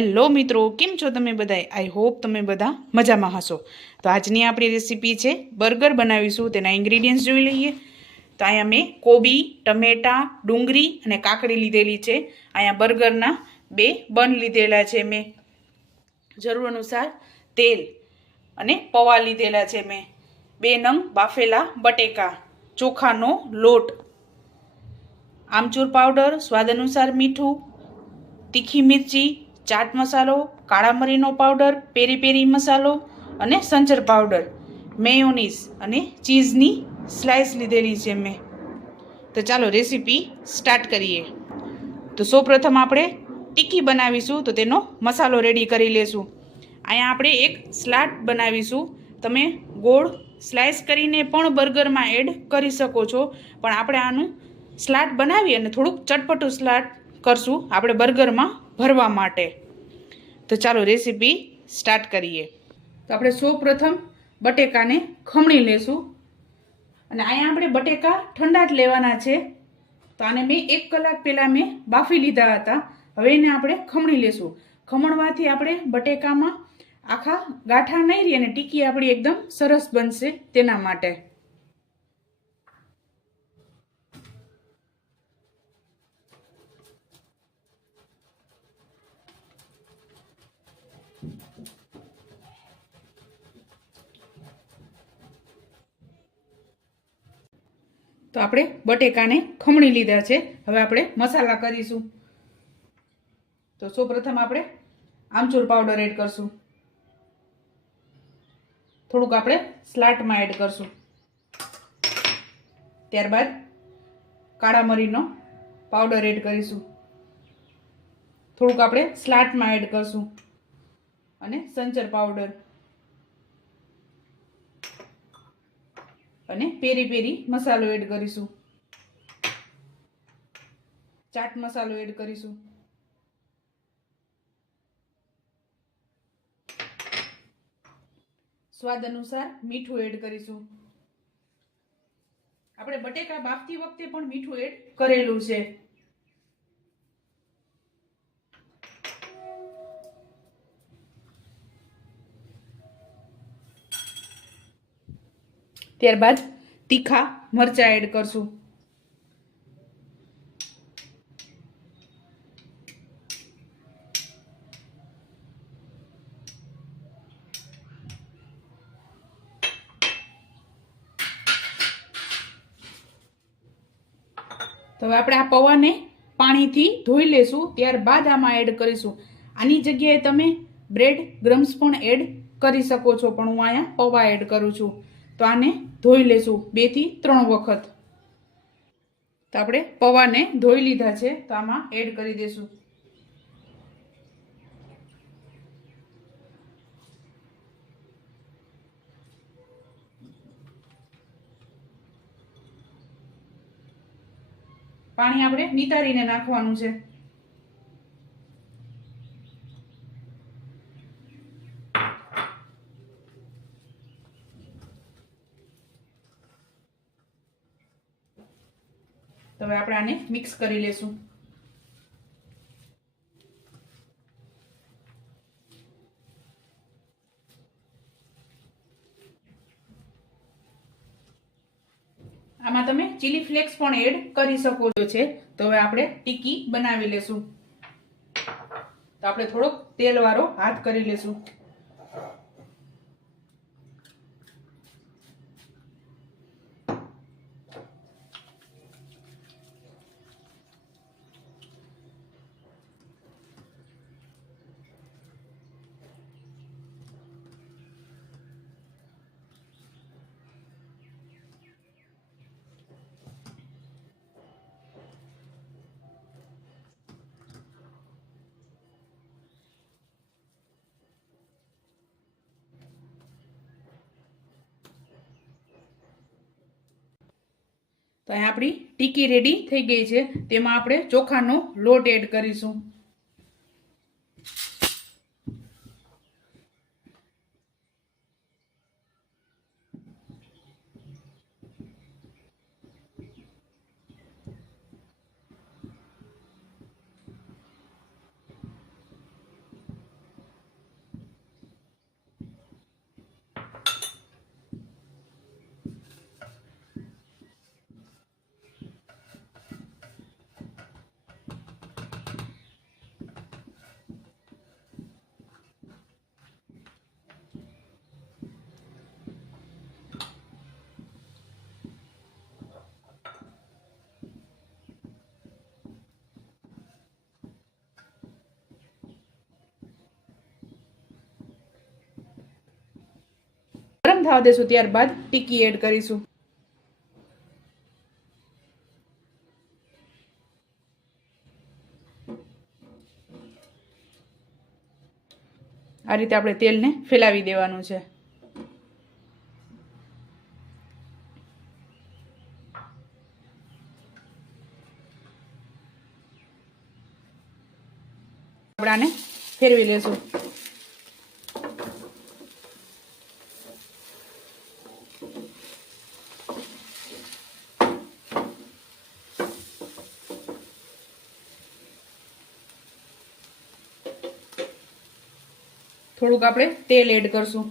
Hello મિત્રો, કેમ છો તમે બધા આઈ હોપ તમે બધા મજામાં હશો. તો આજની આપણી રેસીપી છે બર્ગર બનાવીશું, તેના ઇન્ગ્રીડિયન્ટ્સ જોઈ લઈએ. તો અહીંયા મેં કોબી, ટમેટાં, ડુંગળી અને કાકડી લીધેલી છે. અહીંયા બર્ગરના બે બન લીધેલા છે મેં. જરૂર અનુસાર તેલ અને પૌવા લીધેલા છે મેં. બે નંગ બાફેલા બટેકા, ચોખાનો લોટ, આમચૂર પાવડર, સ્વાદ અનુસાર મીઠું, તીખી મિરચી ચાટ મસાલો કાળા મરીનો પાવડર, પેરી પેરી મસાલો અને સંચર પાવડર, મેયોનીઝ અને ચીઝની સ્લાઇસ લીધેલી છે મેં. તો ચાલો રેસીપી સ્ટાર્ટ કરીએ. તો સૌપ્રથમ આપણે ટીકી બનાવીશું, તો તેનો મસાલો રેડી કરી લેશું. અહીંયા આપણે એક સ્લાટ બનાવીશું. તમે ગોળ સ્લાઇસ કરીને પણ બર્ગરમાં એડ કરી શકો છો, પણ આપણે આનું સ્લાટ બનાવી અને થોડુંક ચટપટું સ્લાટ કરશું. આપણે બર્ગરમાં ભરવા માટે. તો ચાલો રેસીપી સ્ટાર્ટ કરીએ. તો આપણે સૌ પ્રથમ બટેકાને ખમણી લેશું. અને અહીંયા આપણે બટેકા ઠંડા જ લેવાના છે. તો આને મેં એક કલાક પહેલાં મેં બાફી લીધા હતા. હવે એને આપણે ખમણી લેશું. ખમણવાથી આપણે બટેકામાં આખા ગાંઠા નહીં રહી અને ટીકી આપણી એકદમ સરસ બનશે તેના માટે. આપણે બટેકાને ખમણી લીધા છે. હવે આપણે મસાલા કરીશું. તો સૌપ્રથમ આપણે આમચૂર પાવડર એડ કરશું. થોડુંક આપણે સ્લાટમાં એડ કરશું. ત્યારબાદ કાળા મરીનો પાવડર એડ કરીશું. થોડુંક આપણે સ્લાટમાં એડ કરશું. અને સંચર પાવડર. અને પેરી પેરી મસાલો એડ કરીશું. ચાટ મસાલો એડ કરીશું. સ્વાદ અનુસાર મીઠું એડ કરીશું. આપણે બટેકા બાફતી વખતે પણ મીઠું એડ કરેલું છે. ત્યારબાદ તીખા મરચાં એડ કરશું. તો હવે આપણે આ પૌવાને પાણીથી ધોઈ લેશું, ત્યારબાદ આમાં એડ કરીશું. આની જગ્યાએ તમે બ્રેડ ગ્રમ્સ પણ એડ કરી શકો છો, પણ હું અહીંયા પૌવા એડ કરું છું. તો આને ધોઈ લેશું બેથી ત્રણ વખત. તો આપણે પૌવાને ધોઈ લીધા છે, તો આમાં એડ કરી દેશું. પાણી આપણે નિતારીને નાખવાનું છે. તો હવે આપણે આને મિક્સ કરી લેશું. આમાં તમે ચીલી ફ્લેક્સ પણ એડ કરી શકો છો છે. તો હવે આપણે ટીકી બનાવી લેશું. તો આપણે થોડોક તેલવાળો હાથ કરી લેશું. તો અહીંયા આપણી ટીકી રેડી થઈ ગઈ છે. તેમાં આપણે ચોખાનો લોટ એડ કરીશું. થવા દેશું ત્યારબાદ ટીકી એડ કરીશું. આ રીતે આપણે તેલને ફેલાવી દેવાનું છે. આપણે આને ફેરવી લેશું. થોડુંક આપણે તેલ એડ કરશું.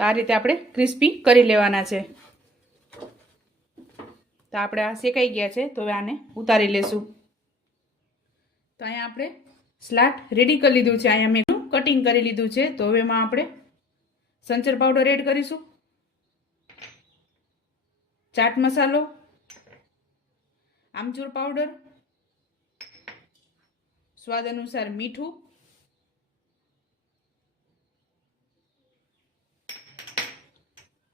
તો આ રીતે આપણે ક્રિસ્પી કરી લેવાના છે. તો આપણે આ શેકાઈ ગયા છે, તો હવે આને ઉતારી લેશું. તો અહીંયા આપણે સ્લાટ રેડી કરી લીધું છે. અહીંયા મેં કટિંગ કરી લીધું છે. તો હવે એમાં આપણે સંચર પાવડર એડ કરીશું. ચાટ મસાલો, આમચૂર પાવડર, સ્વાદ અનુસાર મીઠું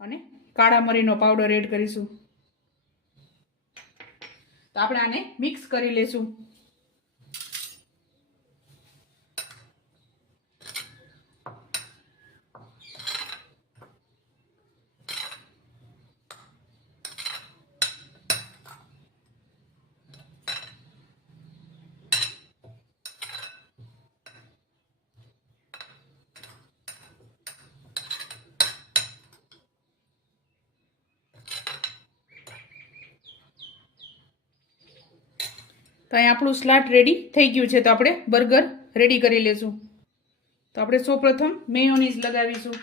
અને કાળા મરીનો પાવડર એડ કરીશું. તો આપણે આને મિક્સ કરી લેશું. તો અહીં આપણું સ્લાટ રેડી થઈ ગયું છે. તો આપણે બર્ગર રેડી કરી લેશું. તો આપણે સૌપ્રથમ મેયોનીઝ લગાવીશું.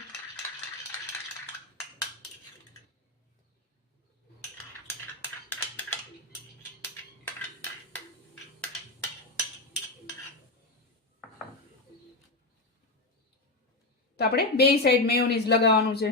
તો આપણે બે સાઈડ મેયોનીઝ લગાવવાનું છે.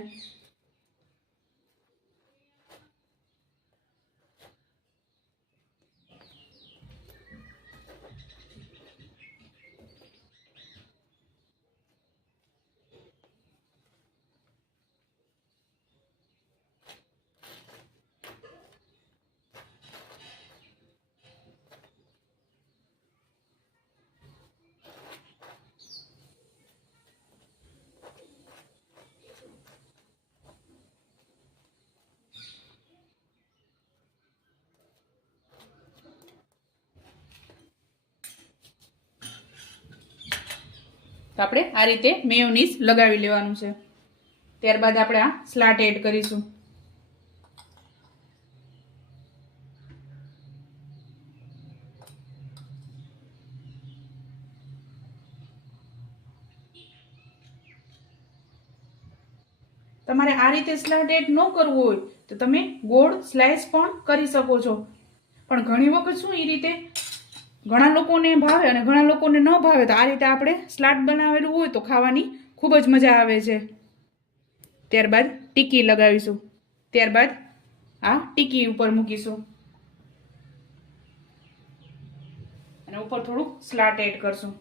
આપણે આ રીતે મેયોનીઝ લગાવી લેવાનું છે. ત્યારબાદ આપણે આ સ્લાટ એડ કરીશું. તમારે આ રીતે સ્લાટ એડ ન કરવું હોય તો તમે ગોળ સ્લાઇસ પણ કરી શકો છો. પણ ઘણી વખત શું એ રીતે ઘણા લોકોને ભાવે અને ઘણા લોકોને ન ભાવે તો આ રીતે આપણે સ્લાટ બનાવેલું હોય તો ખાવાની ખૂબ જ મજા આવે છે. ત્યારબાદ ટીકી લગાવીશું. ત્યારબાદ આ ટીકી ઉપર મૂકીશું. અને ઉપર થોડુંક સ્લાટ એડ કરશું.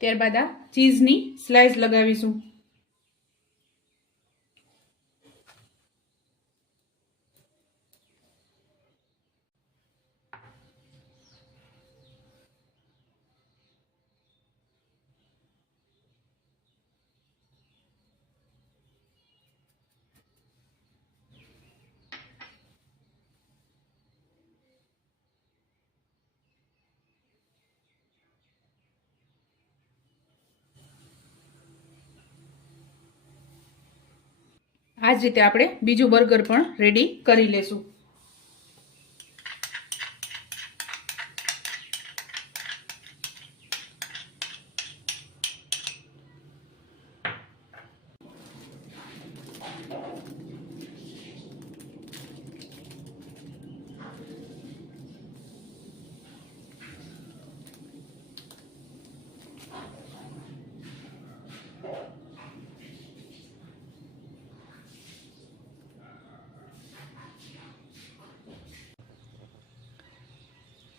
ત્યારબાદ આ ચીઝની સ્લાઇસ લગાવીશું. આ જ રીતે આપણે બીજું બર્ગર પણ રેડી કરી લેશું.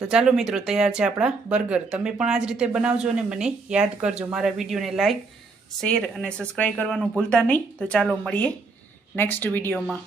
તો ચાલો મિત્રો, તૈયાર છે આપણા બર્ગર. તમે પણ આ જ રીતે બનાવજો અને મને યાદ કરજો. મારા વિડીયોને લાઈક, શેર અને સબસ્ક્રાઈબ કરવાનું ભૂલતા નહીં. તો ચાલો મળીએ નેક્સ્ટ વિડીયોમાં.